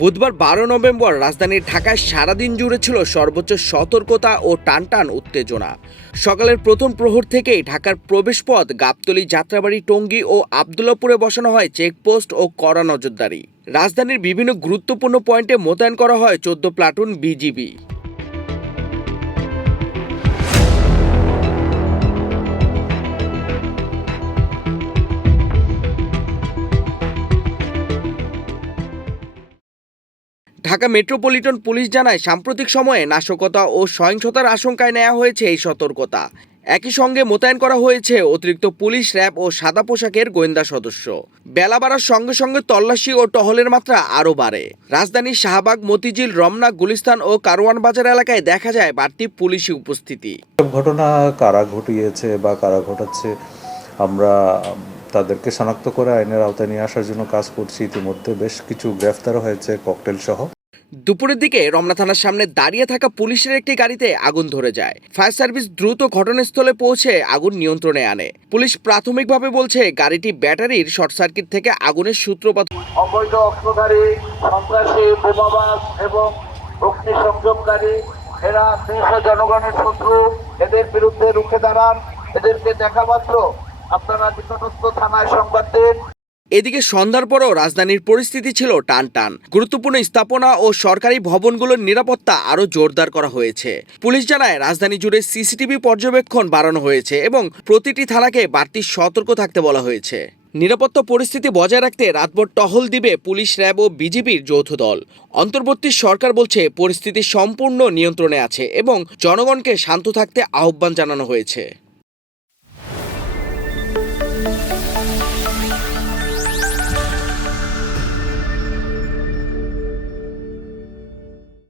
বুধবার বারো নভেম্বর রাজধানীর ঢাকায় সারাদিন জুড়ে ছিল সর্বোচ্চ সতর্কতা ও টানটান উত্তেজনা। সকালের প্রথম প্রহর থেকেই ঢাকার প্রবেশপথ, গাবতলী যাত্রাবাড়ি, টঙ্গী ও আবদুল্লাপুরে বসানো হয় চেকপোস্ট ও কড়া নজরদারি। রাজধানীর বিভিন্ন গুরুত্বপূর্ণ পয়েন্টে মোতায়েন করা হয় চোদ্দ platoon BGB. Dhaka metropolitan police জানায়, সাম্প্রতিক সময়ে নাশকতা ও সহিংসতার আশঙ্কায় নেওয়া হয়েছে এই সতর্কতা। একই সঙ্গে মোতায়েন করা হয়েছে অতিরিক্ত পুলিশ র্যাব ও সাদা পোশাকের গোয়েন্দা সদস্য। বেলা বাড়ার সঙ্গে সঙ্গে তল্লাশি ও টহলের মাত্রা আরও বাড়ে। রাজধানীর শাহবাগ, মতিঝিল, রমনা, গুলিস্তান ও কারওয়ান বাজার এলাকায় দেখা যায় বাড়তি পুলিশি উপস্থিতি। ঘটনা কারা ঘটিয়েছে বা কারা ঘটাচ্ছে, আমরা তাদেরকে শনাক্ত করে আইনের আওতায় নিয়ে আসার জন্য কাজ করছি। ইতিমধ্যে বেশ কিছু গ্রেফতার হয়েছে ককটেল সহ দুপুরের দিকে রমনা থানার সামনে দাঁড়িয়ে থাকা পুলিশের একটি গাড়িতে আগুন ধরে যায়। ফায়ার সার্ভিস দ্রুত ঘটনাস্থলে পৌঁছে আগুন নিয়ন্ত্রণে আনে। পুলিশ প্রাথমিকভাবে বলছে গাড়িটি ব্যাটারির শর্ট সার্কিট থেকে আগুনের সূত্রপাত অবৈধ অস্ত্রধারী সন্ত্রাসী বোমাবাজ এবং অগ্নিসংযোগকারী এরা দেশ জনগণের শত্রু। এদের বিরুদ্ধে রুখে দাঁড়ান। এদেরকে দেখা মাত্র এদিকে সন্ধ্যার পরও রাজধানীর পরিস্থিতি ছিল টান টান গুরুত্বপূর্ণ স্থাপনা ও সরকারি ভবনগুলোর নিরাপত্তা আরও জোরদার করা হয়েছে। পুলিশ জানায়, রাজধানী জুড়ে সিসিটিভি পর্যবেক্ষণ বাড়ানো হয়েছে এবং প্রতিটি থানাকে বাড়তি সতর্ক থাকতে বলা হয়েছে। নিরাপত্তা পরিস্থিতি বজায় রাখতে রাতভর টহল দিবে পুলিশ, র্যাব ও বিজিবির যৌথ দল। অন্তর্বর্তী সরকার বলছে, পরিস্থিতি সম্পূর্ণ নিয়ন্ত্রণে আছে এবং জনগণকে শান্ত থাকতে আহ্বান জানানো হয়েছে। Thank you.